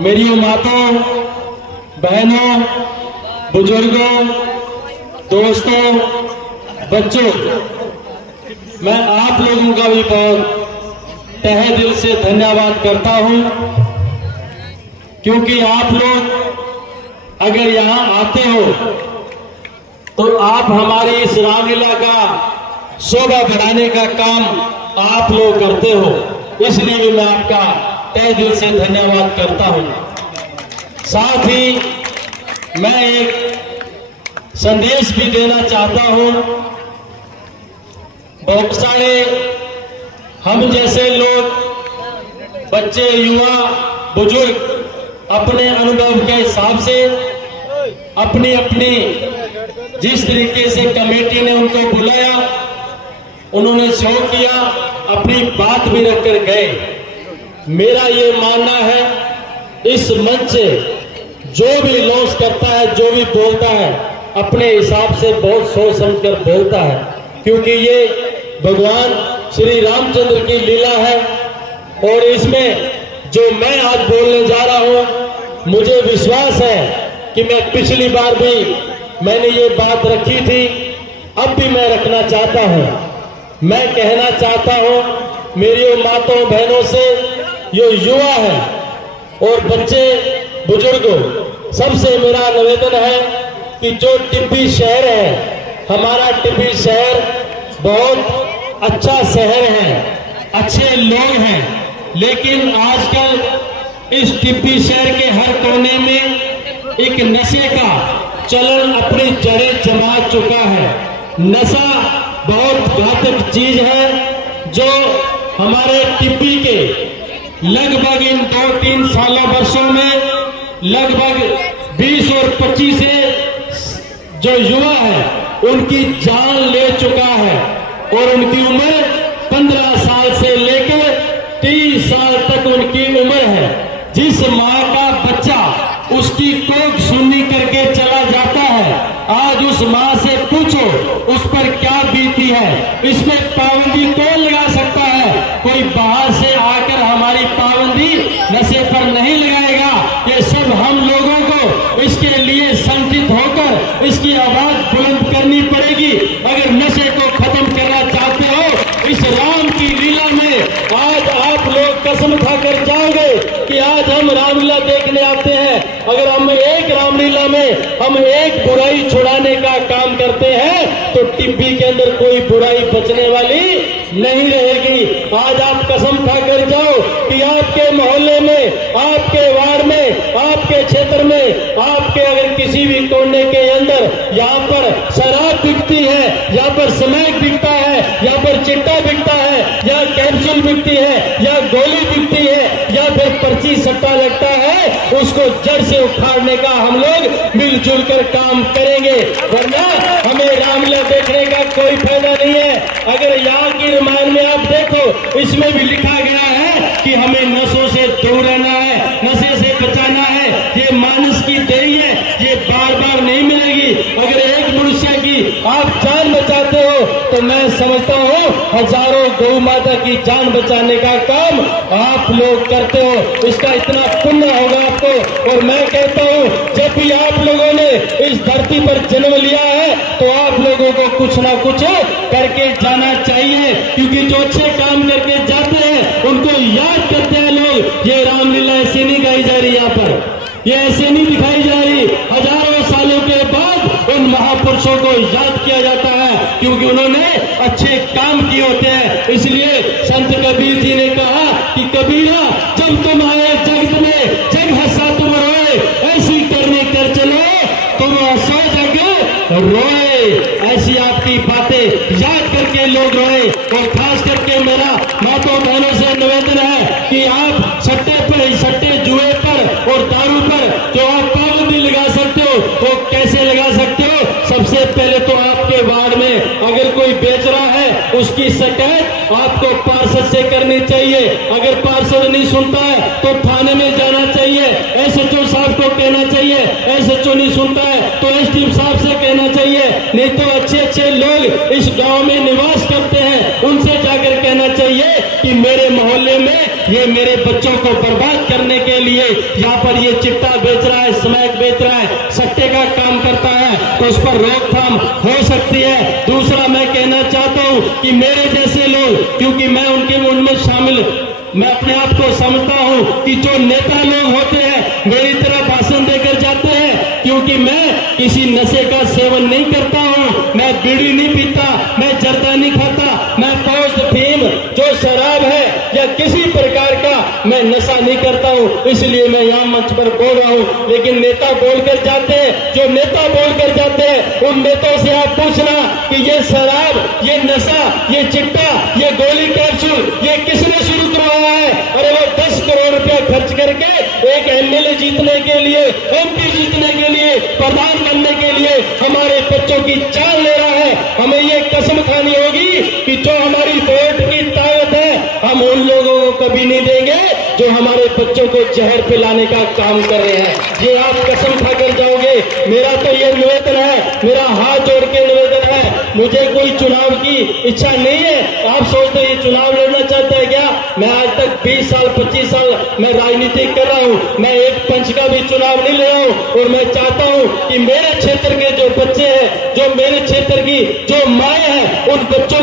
मेरी माताओं, बहनों, बुजुर्गों, दोस्तों, बच्चों, मैं आप लोगों का भी बहुत तहे दिल से धन्यवाद करता हूं, क्योंकि आप लोग अगर यहां आते हो तो आप हमारी इस रामलीला का शोभा बढ़ाने का काम आप लोग करते हो। इसलिए भी मैं आपका तहे दिल से धन्यवाद करता हूं। साथ ही मैं एक संदेश भी देना चाहता हूं। बहुत सारे हम जैसे लोग, बच्चे, युवा, बुजुर्ग अपने अनुभव के हिसाब से अपनी अपनी जिस तरीके से कमेटी ने उनको बुलाया, उन्होंने शो किया, अपनी बात भी रखकर गए। मेरा ये मानना है, इस मंच से जो भी लॉन्च करता है, जो भी बोलता है, अपने हिसाब से बहुत सोच समझकर बोलता है, क्योंकि ये भगवान श्री रामचंद्र की लीला है। और इसमें जो मैं आज बोलने जा रहा हूं, मुझे विश्वास है कि मैं पिछली बार भी मैंने ये बात रखी थी, अब भी मैं रखना चाहता हूं। मैं कहना चाहता हूं मेरी माताओं बहनों से, ये युवा है और बच्चे बुजुर्गों, सबसे मेरा निवेदन है कि जो टिब्बी शहर है, हमारा टिब्बी शहर बहुत अच्छा शहर है, अच्छे लोग हैं, लेकिन आजकल इस टिब्बी शहर के हर कोने में एक नशे का चलन अपनी जड़ें जमा चुका है। नशा बहुत घातक चीज है, जो हमारे टिब्बी के लगभग इन 2-3 सालों वर्षों में लगभग 20 और 25 से जो युवा है उनकी जान ले चुका है, और उनकी उम्र 15 साल से लेकर 30 साल तक उनकी उम्र है। जिस माँ का बच्चा उसकी कोख सुन्नी करके चला जाता है, आज उस माँ से पूछो उस पर क्या बीती है। इसमें पाबंदी कौन लगा सकता है? कोई बाहर से आकर हमारी पाबंदी नशे पर नहीं लगाएगा। ये सब हम लोगों को इसके लिए संगठित होकर इसकी आवाज बुलंद करनी पड़ेगी। अगर नशे को खत्म करना चाहते हो, इस राम की लीला में आज आप लोग कसम खाकर जाओगे कि आज हम रामलीला देखने आते हैं। अगर हम एक रामलीला में हम एक बुराई छुड़ाने का काम करते हैं तो टिब्बी के अंदर कोई बुराई बचने वाली नहीं रहेगी। आज आप कसम खाकर जाओ कि आपके मोहल्ले में, आपके वार्ड में, आपके क्षेत्र में, आपके अगर किसी भी कोने के अंदर यहाँ पर शराब बिकती है, यहाँ पर स्मैक बिकता है, यहाँ पर चिट्टा बिकता है, या कैप्सूल बिकती है, या गोली बिकती है, या फिर पर्ची सट्टा लगता है, उसको जड़ से उखाड़ने का हम लोग मिलजुल कर काम करेंगे, वरना हमें रामलीला देखने का कोई फायदा नहीं है। अगर यहाँ की रामायण में आप देखो, इसमें भी लिखा गया है कि हमें नशों से दूर रहना है, नशे से बचाना है। ये मानस की देरी है, ये बार बार नहीं मिलेगी। अगर एक मनुष्य की आप जान बचाते हो तो मैं समझता हूँ हजारों गौ माता की जान बचाने का काम आप लोग करते हो। इसका इतना पुण्य होगा आपको। और मैं कहता हूँ, जब भी आप लोगों ने इस धरती पर जन्म लिया है तो आप लोगों को कुछ ना कुछ करके जाना चाहिए, क्योंकि जो अच्छे काम करके जाते हैं उनको याद करते हैं लोग। ये रामलीला ऐसे नहीं गाई जा रही, यहाँ पर ये ऐसे नहीं दिखाई जा रही। हजारों सालों के बाद उन महापुरुषों को याद किया जाता है, क्योंकि उन्होंने अच्छे काम किए होते हैं। इसलिए संत कबीर जी ने कहा कि कबीरा, जब तुम आए जगत में, जग हंसा तुम रोए, ऐसी करनी कर चलो तुम हंसो जग रोए। ऐसी आपकी बातें याद करके लोग रोए। और खास करके मेरा माताओं बहनों से निवेदन है कि आप सट्टे पर, सट्टे जुए पर और दारू पर जो आप पाबंदी लगा सकते हो, वो कैसे लगा सकते हो? सबसे पहले तो आपके वार्ड में अगर कोई बेच रहा है, उसकी शिकायत आपको पार्षद से करनी चाहिए। अगर पार्षद नहीं सुनता है तो थाने में जाना चाहिए, एसएचओ साहब को कहना चाहिए। एसएचओ नहीं सुनता है तो एसडीएम साहब से कहना चाहिए। नहीं तो अच्छे अच्छे लोग इस गांव में निवास करते हैं, उनसे जाकर कहना चाहिए कि मेरे मोहल्ले में ये मेरे बच्चों को बर्बाद करने के लिए लिए यहाँ पर ये चिट्टा बेच रहा है, स्मैक बेच रहा है, सट्टे का काम करता है, तो उस पर रोकथाम हो सकती है। दूसरा मैं कहना चाहता हूँ कि मेरे जैसे लोग, क्योंकि मैं उनमें शामिल, मैं अपने आप को समझता हूँ कि जो नेता लोग होते हैं मेरी तरह भाषण देकर जाते हैं, क्योंकि मैं किसी नशे का सेवन नहीं करता हूँ, मैं बीड़ी नहीं पीता, मैं जर्दा नहीं खाता, मैं पोस्ट फीम जो शराब है या किसी प्रकार का मैं नशा नहीं करता हूँ, इसलिए मैं यहाँ मंच पर बोल रहा हूँ। लेकिन नेता बोलकर जाते हैं, जो नेता बोलकर जाते हैं उन नेताओं से आप पूछना कि ये शराब, ये नशा, ये चिट्टा, ये गोली कैप्सूल ये किसने शुरू करवाया है? अरे वो 10 करोड़ रुपया खर्च करके एक एमएलए जीतने के लिए, एमपी जीतने के लिए, प्रधान बनने के लिए हमारे बच्चों की जान ले रहा है। हमें ये कसम खानी होगी कि जो हमारी वोट की ताकत है हम उन लोगों को कभी नहीं देंगे जो हमारे बच्चों को जहर पिलाने का काम कर रहे हैं। ये आप कसम खाकर जाओगे। मेरा तो ये निवेदन है, मेरा हाथ जोड़ के निवेदन है, मुझे कोई चुनाव की इच्छा नहीं है। आप सोचते ये चुनाव लड़ना चाहते हैं क्या? मैं आज तक 20 साल 25 साल मैं राजनीति कर रहा हूँ, मैं एक पंच का भी चुनाव नहीं लड़ा हूँ। और मैं चाहता हूँ कि मेरे क्षेत्र के जो बच्चे हैं, जो मेरे क्षेत्र की जो माएँ हैं, उन बच्चों